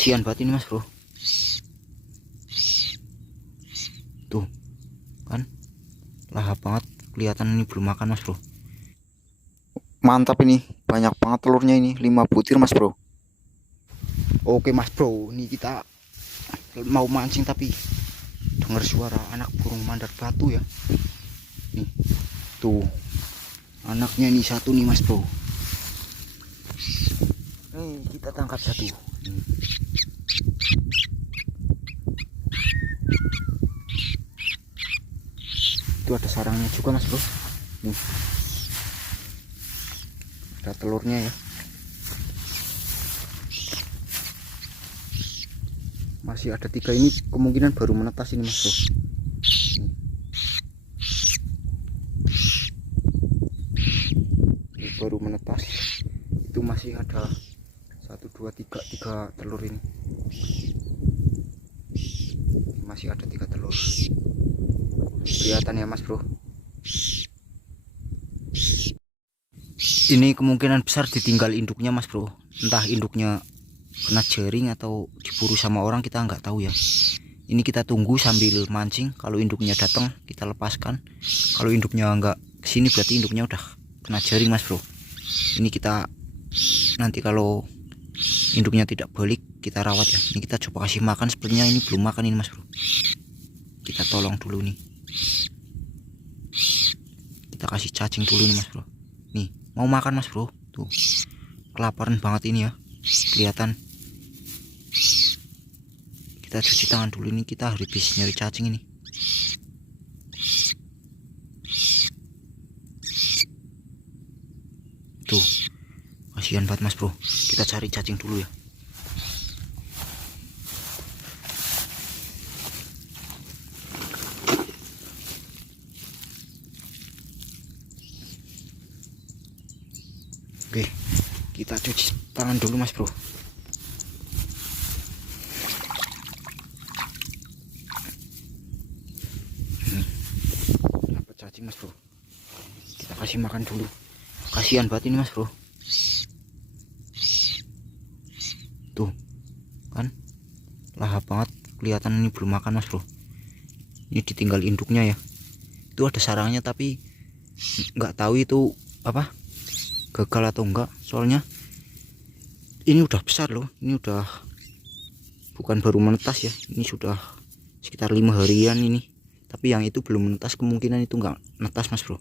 Kasihan banget ini mas bro, tuh kan lahap banget, kelihatan ini belum makan mas bro. Mantap ini, banyak banget telurnya ini, 5 butir mas bro. Oke mas bro, ini kita mau mancing tapi dengar suara anak burung mandar batu ya. Nih, tuh anaknya nih satu nih mas bro. Nih kita tangkap satu. Itu ada sarangnya juga mas bro. Nih, ada telurnya ya. Masih ada 3 ini, kemungkinan baru menetas ini mas bro. Ini baru menetas. Itu masih ada 1 2 3 telur ini. Masih ada 3 telur. Kelihatan ya mas bro. Ini kemungkinan besar ditinggal induknya mas bro. Entah induknya kena jaring atau diburu sama orang, kita nggak tahu ya. Ini kita tunggu sambil mancing. Kalau induknya datang kita lepaskan, kalau induknya nggak kesini berarti induknya udah kena jaring mas bro. Ini kita nanti kalau induknya tidak balik kita rawat ya. Ini kita coba kasih makan, sepertinya ini belum makan ini mas bro. Kita tolong dulu nih, kita kasih cacing dulu nih mas bro. Nih mau makan mas bro, tuh kelaparan banget ini ya, kelihatan. Kita cuci tangan dulu, ini kita habis nyari cacing ini. Tuh kasihan banget mas bro, kita cari cacing dulu ya. Oke, kita cuci tangan dulu mas bro. Dapat cacing mas bro, kita kasih makan dulu. Kasihan banget ini mas bro. Tuh kan lahap banget, kelihatan ini belum makan mas bro. Ini ditinggal induknya ya. Itu ada sarangnya tapi nggak tahu itu apa, gagal atau enggak. Soalnya ini udah besar loh, ini udah bukan baru menetas ya, ini sudah sekitar 5 harian ini. Tapi yang itu belum menetas, kemungkinan itu enggak netas mas bro.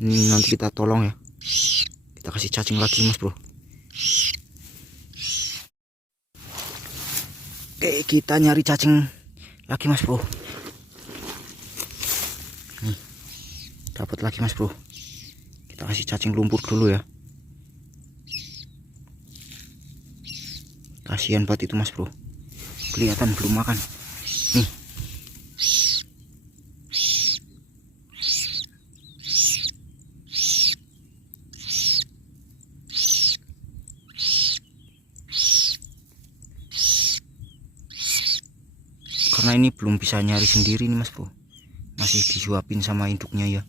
Ini nanti kita tolong ya, kita kasih cacing lagi mas bro. Oke, kita nyari cacing lagi mas bro. Nih, dapat lagi mas bro. Kita kasih cacing lumpur dulu ya. Kasihan banget itu mas bro, kelihatan belum makan. Nih, karena ini belum bisa nyari sendiri nih mas bro, masih disuapin sama induknya ya,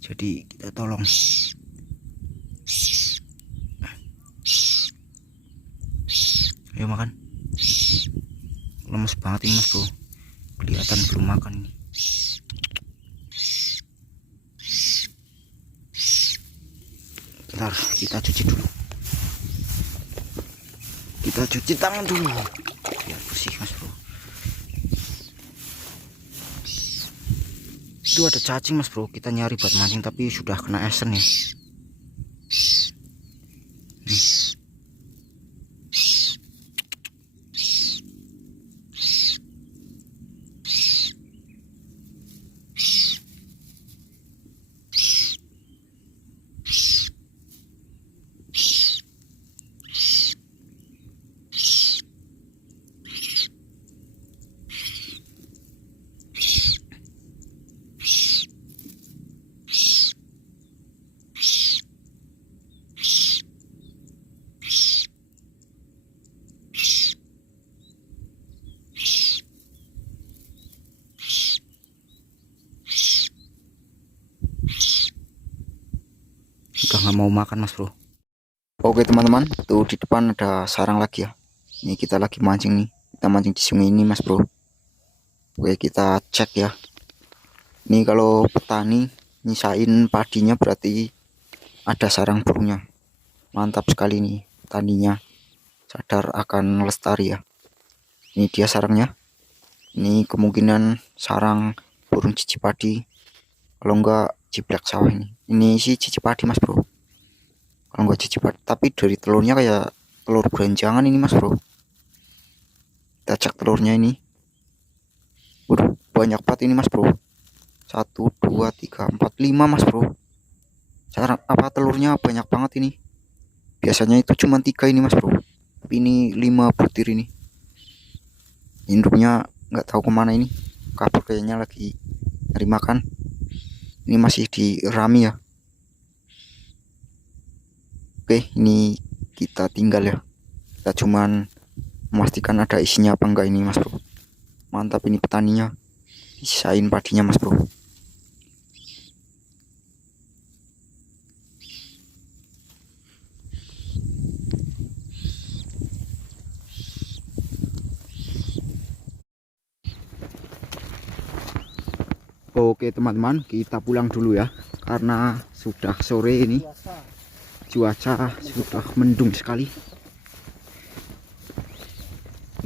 jadi kita tolong. Ayo makan, lemes banget ini mas bro, kelihatan belum makan ini. Bentar, kita cuci dulu, kita cuci tangan dulu biar bersih mas bro. Itu ada cacing mas bro, kita nyari buat mancing tapi sudah kena esen ya. Udah nggak mau makan mas bro. Oke teman-teman, tuh di depan ada sarang lagi ya. Ini kita lagi mancing nih. Kita mancing di sungai ini mas bro. Oke kita cek ya. Ini kalau petani nyisain padinya berarti ada sarang burungnya. Mantap sekali nih petaninya. Sadar akan lestari ya. Ini dia sarangnya. Ini kemungkinan sarang burung cici padi. Kalau enggak ciblak sawah ini. Ini sih cici padi mas bro. Kalau enggak cici padi. Tapi dari telurnya kayak telur beranjangan ini mas bro. Kita cek telurnya ini. Waduh, banyak banget ini mas bro. 1, 2, 3, 4, 5 mas bro. Sarang apa telurnya banyak banget ini. Biasanya itu cuma 3 ini mas bro. Tapi ini 5 butir ini. Induknya nggak tahu kemana ini. Kabur kayaknya lagi nyari makan. Ini masih di rami ya. Oke, ini kita tinggal ya. Kita cuman memastikan ada isinya apa enggak ini mas bro. Mantap ini petaninya. Sisain padinya mas bro. Oke teman-teman, kita pulang dulu ya, karena sudah sore ini, cuaca sudah mendung sekali.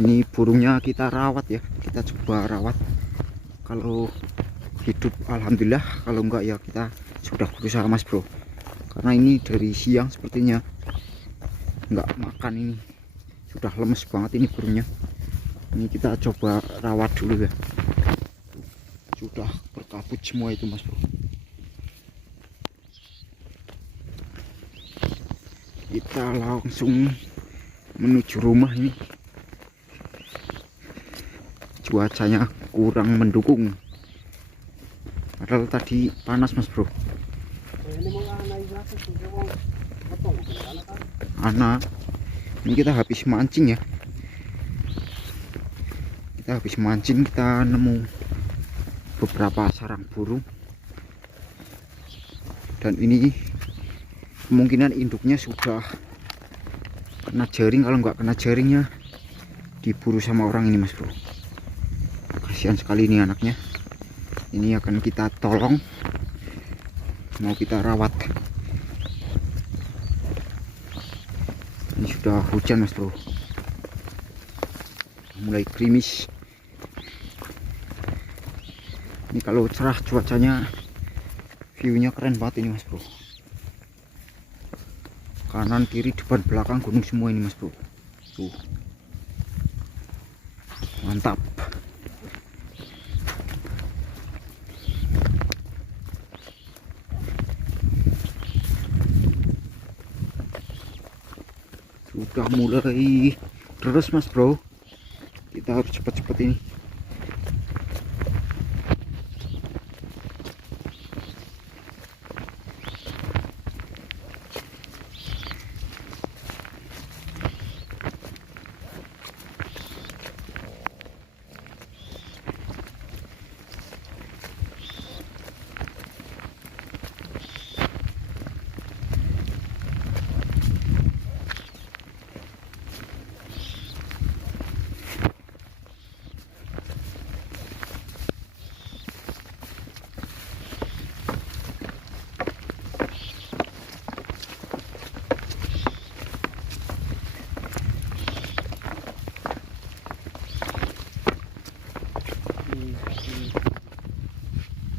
Ini burungnya kita rawat ya, kita coba rawat. Kalau hidup alhamdulillah, kalau enggak ya kita sudah berusaha mas bro. Karena ini dari siang sepertinya enggak makan, ini sudah lemes banget ini burungnya. Ini kita coba rawat dulu ya. Sudah berkabut semua itu mas bro. Kita langsung menuju rumah ini. Cuacanya kurang mendukung, padahal tadi panas mas bro. Anak ini kita habis mancing ya, kita nemu beberapa sarang burung, dan ini kemungkinan induknya sudah kena jaring. Kalau nggak kena jaringnya diburu sama orang ini mas bro. Kasihan sekali ini anaknya. Ini akan kita tolong, mau kita rawat. Ini sudah hujan mas bro, mulai gerimis. Ini kalau cerah cuacanya, viewnya keren banget ini mas bro. Kanan kiri depan belakang gunung semua ini mas bro. Tuh, mantap. Sudah mulai terus mas bro, kita harus cepat-cepat ini.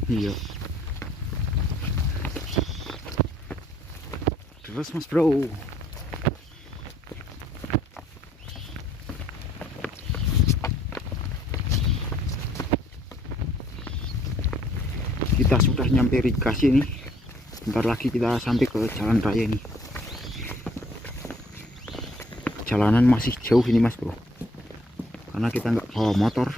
Iya, terus mas bro. Kita sudah nyampe irigasi nih, bentar lagi kita sampai ke jalan raya ini. Jalanan masih jauh ini mas bro, karena kita nggak bawa motor.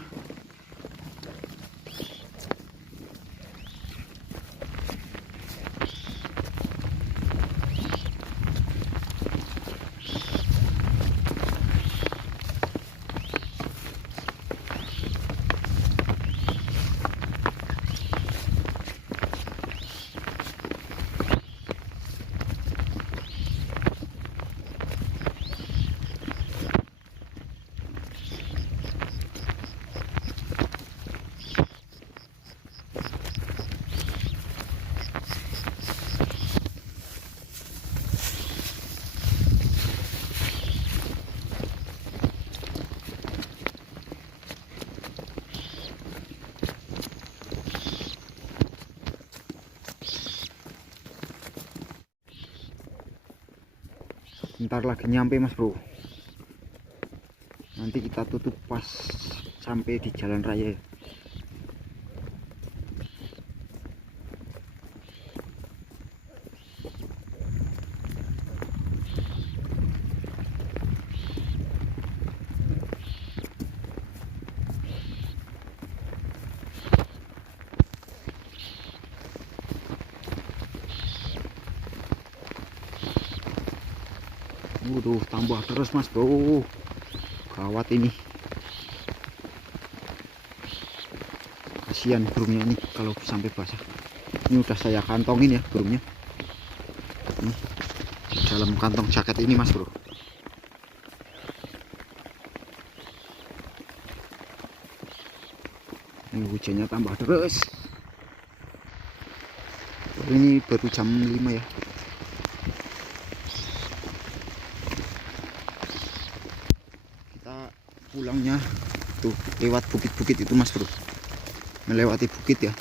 Bentar lagi nyampe mas bro. Nanti kita tutup pas sampai di jalan raya ya. Waduh, tambah terus mas bro. Gawat ini. Kasihan burungnya ini kalau sampai basah. Ini udah saya kantongin ya burungnya. Ini dalam kantong jaket ini mas bro. Ini hujannya tambah terus. Ini baru jam 5 ya. Kita pulangnya tuh lewat bukit-bukit itu mas bro. Melewati bukit ya.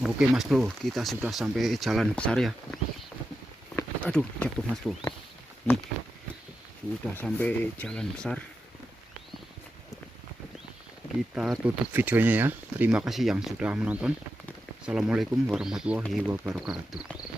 Oke mas bro, kita sudah sampai jalan besar ya. Aduh, jatuh mas bro. Nih, sudah sampai jalan besar. Kita tutup videonya ya. Terima kasih yang sudah menonton. Assalamualaikum warahmatullahi wabarakatuh.